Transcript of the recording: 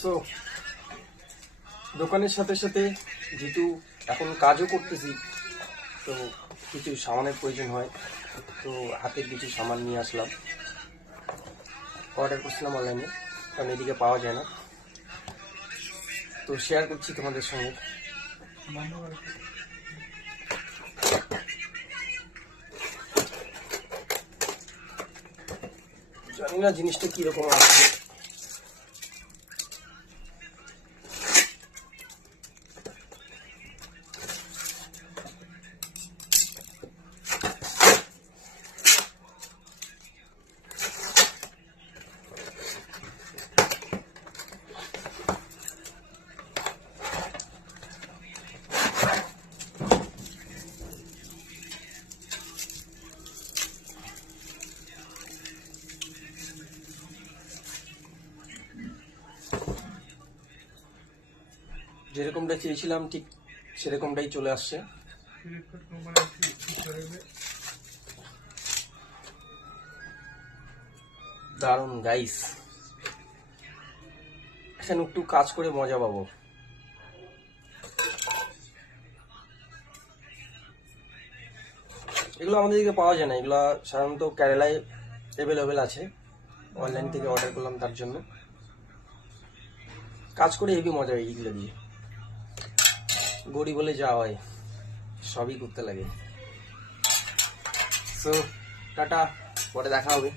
So দোকানের সাথে সাথে যেহেতু এখন কাজও করতেছি, তো কিছু সামানের প্রয়োজন হয়, তো হাতের কিছু সামান নিয়ে আসলাম। অর্ডার করছিলাম অনলাইনে, কারণ এদিকে পাওয়া যায় না, তো শেয়ার করছি তোমাদের সঙ্গে। জানি না জিনিসটা কিরকম আসবে। যেরকমটা চেয়েছিলাম ঠিক সেরকমটাই চলে আসছে। দারুণ গাইস, এখন একটু কাজ করে মজা পাবো। এগুলো আমাদের দিকে পাওয়া যায় না, এগুলো সাধারণত কেরালায় অ্যাভেলেবেল আছে। অনলাইন থেকে অর্ডার করলাম তার জন্য। কাজ করে হেভি মজা হয় এইগুলো দিয়ে। গরিব বলে যা হয়, সবই করতে লাগে। সো টাটা, পরে দেখা হবে।